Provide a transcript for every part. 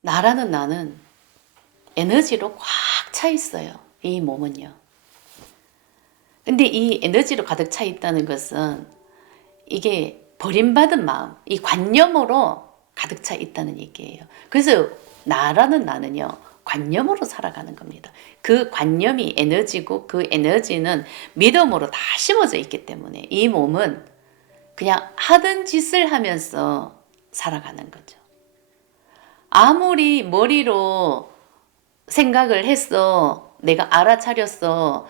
나라는 나는 에너지로 꽉 차 있어요. 이 몸은요. 근데 이 에너지로 가득 차 있다는 것은 이게 버림받은 마음, 이 관념으로 가득 차 있다는 얘기예요. 그래서 나라는 나는요, 관념으로 살아가는 겁니다. 그 관념이 에너지고 그 에너지는 믿음으로 다 심어져 있기 때문에 이 몸은 그냥 하던 짓을 하면서 살아가는 거죠. 아무리 머리로 생각을 했어, 내가 알아차렸어,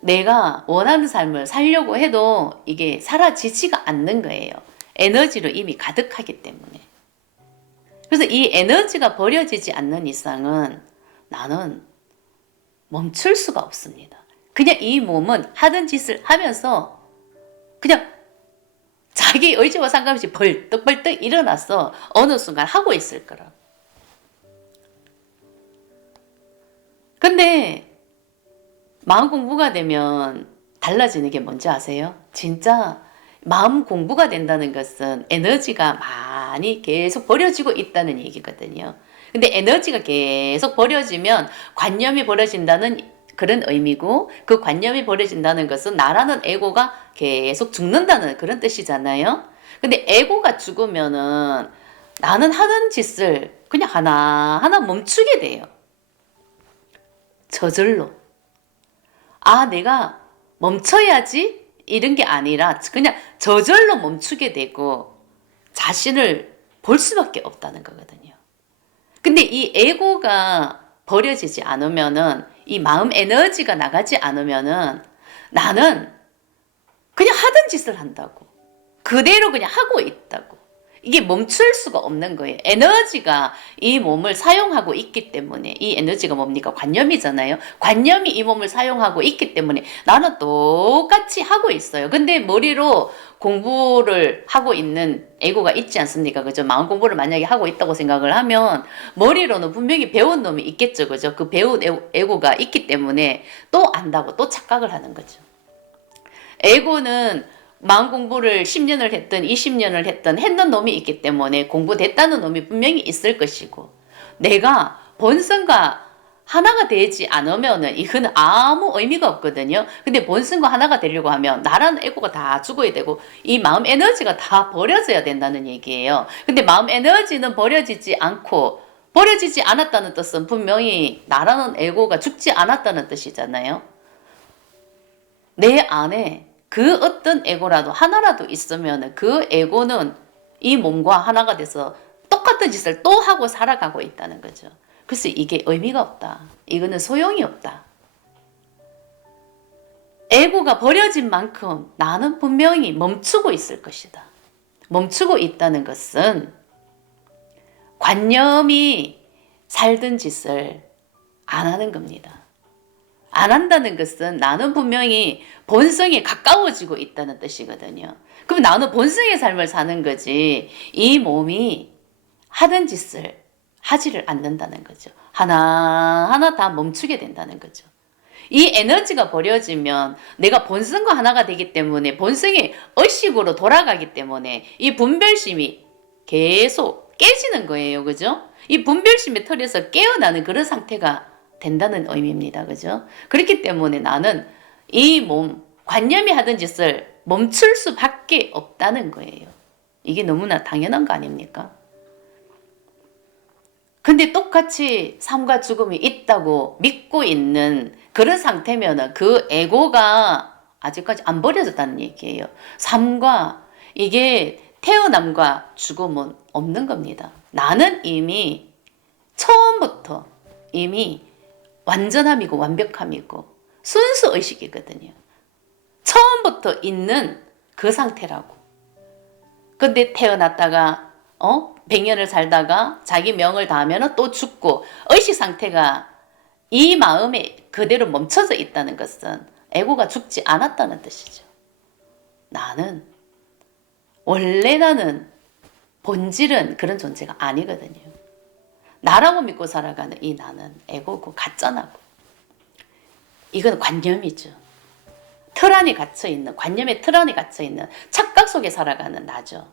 내가 원하는 삶을 살려고 해도 이게 사라지지가 않는 거예요. 에너지로 이미 가득하기 때문에. 그래서 이 에너지가 버려지지 않는 이상은 나는 멈출 수가 없습니다. 그냥 이 몸은 하던 짓을 하면서 그냥 자기 의지와 상관없이 벌떡벌떡 일어나서 어느 순간 하고 있을 거라. 근데 마음 공부가 되면 달라지는 게 뭔지 아세요? 진짜 마음 공부가 된다는 것은 에너지가 많이 계속 버려지고 있다는 얘기거든요. 근데 에너지가 계속 버려지면 관념이 버려진다는 그런 의미고, 그 관념이 버려진다는 것은 나라는 에고가 계속 죽는다는 그런 뜻이잖아요. 근데 에고가 죽으면은 나는 하는 짓을 그냥 하나하나 멈추게 돼요. 저절로. 아, 내가 멈춰야지 이런 게 아니라 그냥 저절로 멈추게 되고 자신을 볼 수밖에 없다는 거거든요. 근데 이 에고가 버려지지 않으면은, 이 마음 에너지가 나가지 않으면은 나는 그냥 하던 짓을 한다고. 그대로 그냥 하고 있다고. 이게 멈출 수가 없는 거예요. 에너지가 이 몸을 사용하고 있기 때문에. 이 에너지가 뭡니까? 관념이잖아요. 관념이 이 몸을 사용하고 있기 때문에 나는 똑같이 하고 있어요. 근데 머리로 공부를 하고 있는 에고가 있지 않습니까? 그죠? 마음 공부를 만약에 하고 있다고 생각을 하면 머리로는 분명히 배운 놈이 있겠죠. 그죠? 그 배운 에고가 있기 때문에 또 안다고 또 착각을 하는 거죠. 에고는 마음 공부를 10년을 했든 20년을 했든 했는 놈이 있기 때문에 공부됐다는 놈이 분명히 있을 것이고, 내가 본성과 하나가 되지 않으면은 이거는 아무 의미가 없거든요. 근데 본성과 하나가 되려고 하면 나라는 에고가 다 죽어야 되고 이 마음 에너지가 다 버려져야 된다는 얘기예요. 근데 마음 에너지는 버려지지 않고, 버려지지 않았다는 뜻은 분명히 나라는 에고가 죽지 않았다는 뜻이잖아요. 내 안에 그 어떤 에고라도 하나라도 있으면 그 에고는 이 몸과 하나가 돼서 똑같은 짓을 또 하고 살아가고 있다는 거죠. 그래서 이게 의미가 없다. 이거는 소용이 없다. 에고가 버려진 만큼 나는 분명히 멈추고 있을 것이다. 멈추고 있다는 것은 관념이 살던 짓을 안 하는 겁니다. 안 한다는 것은 나는 분명히 본성에 가까워지고 있다는 뜻이거든요. 그럼 나는 본성의 삶을 사는 거지 이 몸이 하던 짓을 하지를 않는다는 거죠. 하나하나 다 멈추게 된다는 거죠. 이 에너지가 버려지면 내가 본성과 하나가 되기 때문에 본성의 의식으로 돌아가기 때문에 이 분별심이 계속 깨지는 거예요. 그죠? 이 분별심의 틀에서 깨어나는 그런 상태가 된다는 의미입니다. 그죠? 그렇기 때문에 나는 이 몸, 관념이 하던 짓을 멈출 수밖에 없다는 거예요. 이게 너무나 당연한 거 아닙니까? 근데 똑같이 삶과 죽음이 있다고 믿고 있는 그런 상태면은 그 에고가 아직까지 안 버려졌다는 얘기예요. 삶과 이게 태어남과 죽음은 없는 겁니다. 나는 이미 처음부터 이미 완전함이고 완벽함이고 순수 의식이거든요. 처음부터 있는 그 상태라고. 근데 태어났다가 100년을 살다가 자기 명을 다하면 또 죽고 의식 상태가 이 마음에 그대로 멈춰져 있다는 것은 에고가 죽지 않았다는 뜻이죠. 나는 원래 나는 본질은 그런 존재가 아니거든요. 나라고 믿고 살아가는 이 나는 에고고 가짜나고, 이건 관념이죠. 틀 안에 갇혀있는, 관념의 틀 안에 갇혀있는 착각 속에 살아가는 나죠.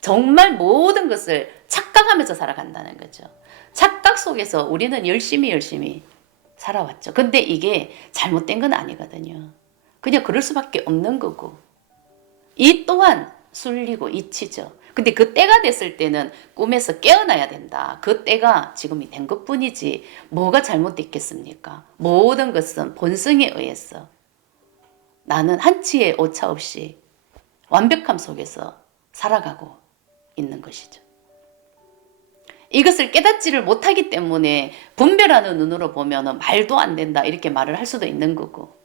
정말 모든 것을 착각하면서 살아간다는 거죠. 착각 속에서 우리는 열심히 살아왔죠. 근데 이게 잘못된 건 아니거든요. 그냥 그럴 수밖에 없는 거고. 이 또한 술리고 잊히죠. 근데 그 때가 됐을 때는 꿈에서 깨어나야 된다. 그 때가 지금이 된 것뿐이지 뭐가 잘못됐겠습니까? 모든 것은 본성에 의해서 나는 한치의 오차 없이 완벽함 속에서 살아가고 있는 것이죠. 이것을 깨닫지를 못하기 때문에 분별하는 눈으로 보면 말도 안 된다 이렇게 말을 할 수도 있는 거고,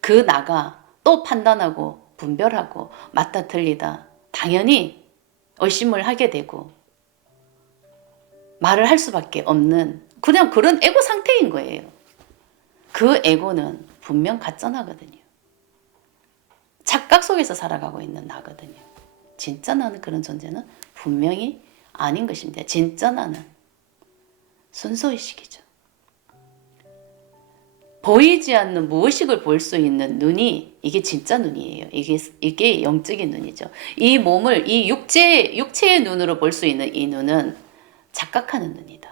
그 나가 또 판단하고 분별하고 맞다 틀리다 당연히 의심을 하게 되고 말을 할 수밖에 없는 그냥 그런 에고 상태인 거예요. 그 에고는 분명 가짜 나거든요. 착각 속에서 살아가고 있는 나거든요. 진짜 나는 그런 존재는 분명히 아닌 것입니다. 진짜 나는 순소의식이죠. 보이지 않는 무의식을 볼 수 있는 눈이 이게 진짜 눈이에요. 이게 영적인 눈이죠. 이 몸을 이 육체의 눈으로 볼 수 있는 이 눈은 착각하는 눈이다.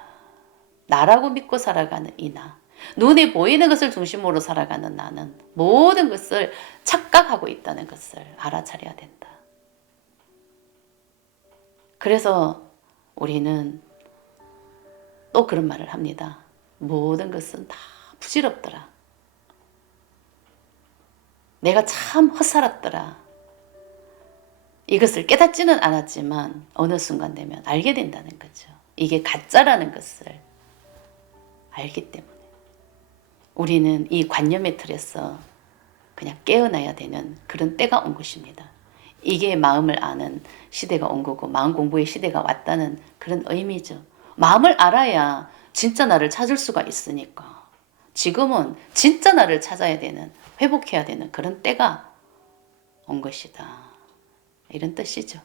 나라고 믿고 살아가는 이 나. 눈에 보이는 것을 중심으로 살아가는 나는 모든 것을 착각하고 있다는 것을 알아차려야 된다. 그래서 우리는 또 그런 말을 합니다. 모든 것은 다 부질없더라. 내가 참 헛살았더라. 이것을 깨닫지는 않았지만 어느 순간 되면 알게 된다는 거죠. 이게 가짜라는 것을 알기 때문에 우리는 이 관념의 틀에서 그냥 깨어나야 되는 그런 때가 온 것입니다. 이게 마음을 아는 시대가 온 거고 마음 공부의 시대가 왔다는 그런 의미죠. 마음을 알아야 진짜 나를 찾을 수가 있으니까 지금은 진짜 나를 찾아야 되는, 회복해야 되는 그런 때가 온 것이다. 이런 뜻이죠.